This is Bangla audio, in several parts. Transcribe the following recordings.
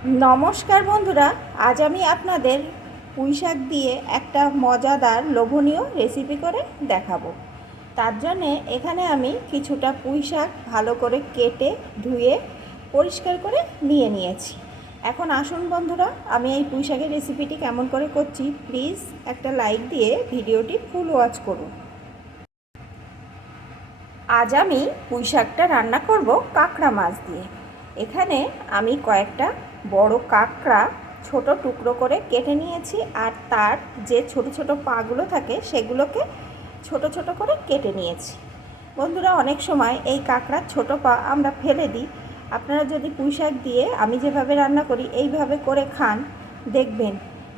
নমস্কার বন্ধুরা, আজ আমি আপনাদের পুঁই শাক দিয়ে একটা মজাদার লোভনীয় রেসিপি করে দেখাবো। তার জন্যে এখানে আমি কিছুটা পুঁই শাক ভালো করে কেটে, ধুয়ে, পরিষ্কার করে নিয়ে নিয়েছি। এখন আসুন বন্ধুরা, আমি এই পুঁই শাকের রেসিপিটি কেমন করে করছি প্লিজ একটা লাইক দিয়ে ভিডিওটি ফুল ওয়াচ করুন। আজ আমি পুঁই শাকটা রান্না করব কাঁকড়া মাছ দিয়ে। এখানে আমি কয়েকটা বড় কাঁকড়া ছোট টুকরো করে কেটে নিয়েছি আর তার যে ছোট ছোট পাগুলো থাকে সেগুলোকে ছোট ছোট করে কেটে নিয়েছি। বন্ধুরা, অনেক সময় এই কাঁকড়ার ছোট পা আমরা ফেলে দিই। আপনারা যদি পুঁই শাক দিয়ে আমি যেভাবে রান্না করি, এইভাবে করে খান, দেখবেন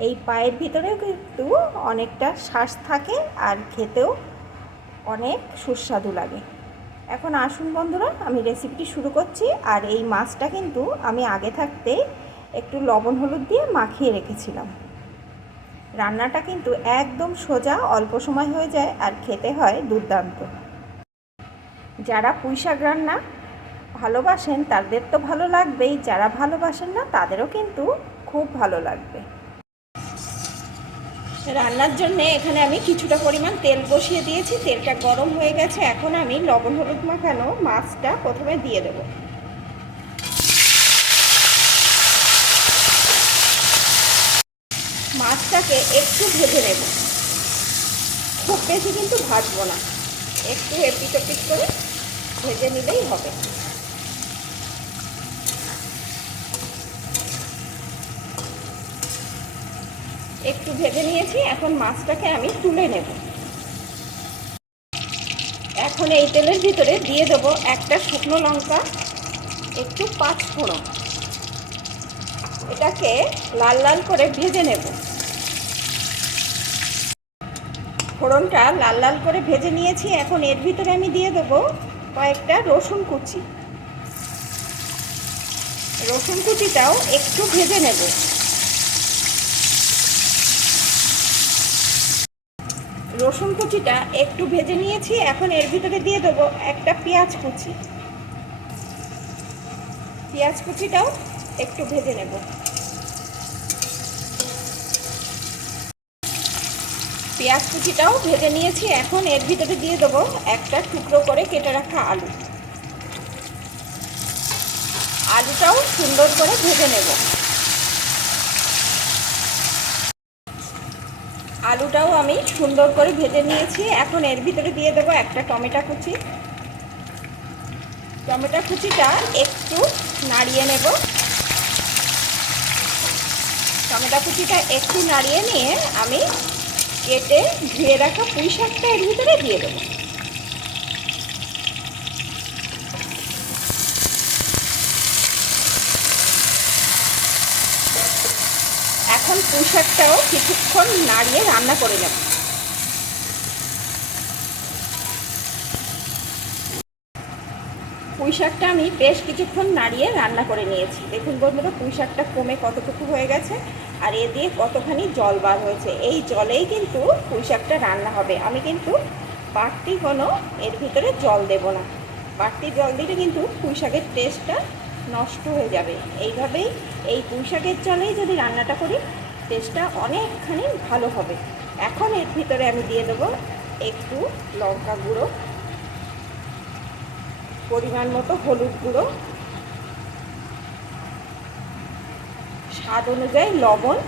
এই পায়ের ভিতরেও কিন্তু অনেকটা শ্বাস থাকে আর খেতেও অনেক সুস্বাদু লাগে। এখন আসুন বন্ধুরা, আমি রেসিপিটি শুরু করছি। আর এই মাছটা কিন্তু আমি আগে থাকতে একটু লবণ, হলুদ দিয়ে মাখিয়ে রেখেছিলাম। রান্নাটা কিন্তু একদম সোজা, অল্প সময় হয়ে যায় আর খেতে হয় দুর্দান্ত। যারা পুঁই শাক রান্না ভালোবাসেন, তাদের তো ভালো লাগবেই। যারা ভালোবাসেন না, তাদেরও কিন্তু খুব ভালো লাগবে। রান্নার জন্য এখানে আমি কিছুটা পরিমাণ তেল বসিয়ে দিয়েছি। তেলটা গরম হয়ে গেছে। এখন আমি লবণ হলুদ মাখানো মাছটা প্রথমে দিয়ে দেব। মাছটাকে একটু ভেজে নেব। খুব বেশি কিন্তু ভাজবো না। একটু এপিট করে ভেজে নিলেই হবে। একটু ভেজে নিয়েছি, এখন মাছটাকে আমি তুলে নেব। এখন এই তেলের ভিতরে দিয়ে দেবো একটা শুকনো লঙ্কা, একটু পাঁচ ফোড়ন। এটাকে লাল লাল করে ভেজে নেব। ফোড়নটা লাল লাল করে ভেজে নিয়েছি, এখন এর ভিতরে আমি দিয়ে দেবো কয়েকটা রসুন কুচি। রসুন কুচিটাও একটু ভেজে নেব। রসুন কুচিটা একটু ভেজে নিয়েছি, এখন এর ভিতরে দিয়ে দেবো একটা পেঁয়াজ কুচি। পেঁয়াজ কুচিটাও একটু ভেজে নেব। পেঁয়াজ কুচিটাও ভেজে নিয়েছি, এখন এর ভিতরে দিয়ে দেবো একটা টুকরো করে কেটে রাখা আলু। আলুটাও সুন্দর করে ভেজে নেব। আলুটাও আমি সুন্দর করে ভেজে নিয়েছি। এখন এর ভিতরে দিয়ে দেবো একটা টমেটো কুচি। টমেটো কুচিটা একটু নাড়িয়ে নেব। টমেটো কুচিটা একটু নাড়িয়ে নিয়ে আমি কেটে ধুয়ে রাখা পুঁই শাকটা এর ভিতরে দিয়ে দেবো। এখন পুঁই শাকটাও কিছুক্ষণ নাড়িয়ে রান্না করে নেব। পুঁই শাকটা আমি বেশ কিছুক্ষণ নাড়িয়ে রান্না করে নিয়েছি। দেখুন বন্ধুরা পুঁই শাকটা কমে কতটুকু হয়ে গেছে আর এ দিয়ে কতখানি জল বার হয়েছে। এই জলেই কিন্তু পুঁই শাকটা রান্না হবে। আমি কিন্তু বাড়তি কোনো এর ভিতরে জল দেব না। বাড়তি জল দিলে কিন্তু পুঁই শাকের টেস্টটা নষ্ট হয়ে যাবে। এইভাবেই এই পুঁই শাকের জলেই যদি রান্নাটা করি টেস্টটা অনেকখানি ভালো হবে। এখন এর ভিতরে আমি দিয়ে দেবো একটু লঙ্কা গুঁড়ো, পরিমাণ মতো হলুদ গুঁড়ো। স্বাদ অনুযায়ী লবণ।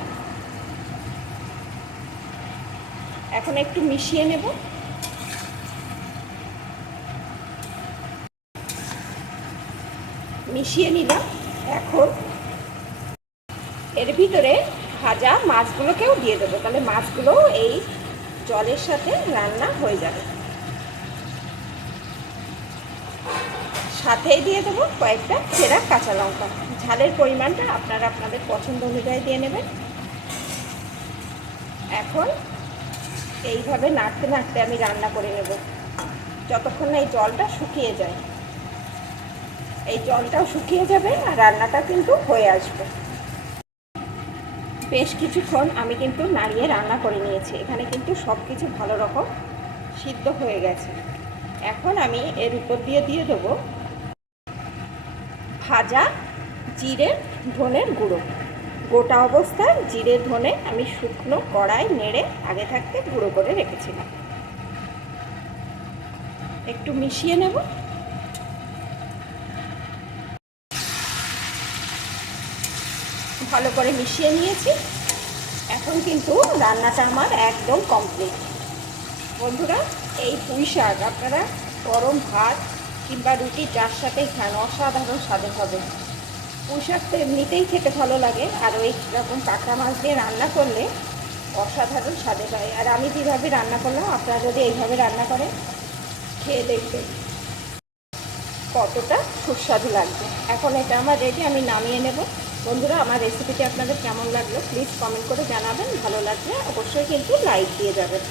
এখন একটু মিশিয়ে নেব। মিশিয়ে নিলাম। এখন এর ভিতরে ভাজা মাছগুলোকেও দিয়ে দেবো। তাহলে মাছগুলো এই জলের সাথে রান্না হয়ে যাবে। সাথেই দিয়ে দেবো কয়েকটা সেরা কাঁচা লঙ্কা। ঝালের পরিমাণটা আপনারা আপনাদের পছন্দ অনুযায়ী দিয়ে নেবেন। এখন এইভাবে নাড়তে নাড়তে আমি রান্না করে নেব। যতক্ষণ না এই জলটা শুকিয়ে যায়। এই জলটাও শুকিয়ে যাবে আর রান্নাটা কিন্তু হয়ে আসবে। বেশ কিছুক্ষণ আমি কিন্তু নাড়িয়ে রান্না করে নিয়েছি। এখানে কিন্তু সব কিছু ভালো রকম সিদ্ধ হয়ে গেছে। এখন আমি এর উপর দিয়ে দিয়ে দেবো ভাজা জিরে ধনের গুঁড়ো। গোটা অবস্থায় জিরে ধনে আমি শুকনো কড়াই নেড়ে আগে থাকতে গুঁড়ো করে রেখেছিলাম। একটু মিশিয়ে নেব। ভালো করে মিশিয়ে নিয়েছি। এখন কিন্তু রান্নাটা আমার একদম কমপ্লিট বন্ধুরা, এই পুঁই শাক আপনারা গরম ভাত কিংবা রুটি, যার সাথেই খান, অসাধারণ স্বাদের হবে। পুঁই শাক তো এমনিতেই খেতে ভালো লাগে, আর ওই রকম কাঁকড়া মাছ দিয়ে রান্না করলে অসাধারণ স্বাদে হয়। আর আমি যেভাবে রান্না করলাম, আপনারা যদি এইভাবে রান্না করেন, খেয়ে দেখবেন কতটা সুস্বাদু লাগবে। এখন এটা আমার রেডি আমি নামিয়ে নেব। বন্ধুরা, আমার রেসিপিটি আপনাদের কেমন লাগল? প্লিজ কমেন্ট করে জানাবেন। ভালো লাগলে অবশ্যই কিন্তু লাইক দিয়ে যাবেন।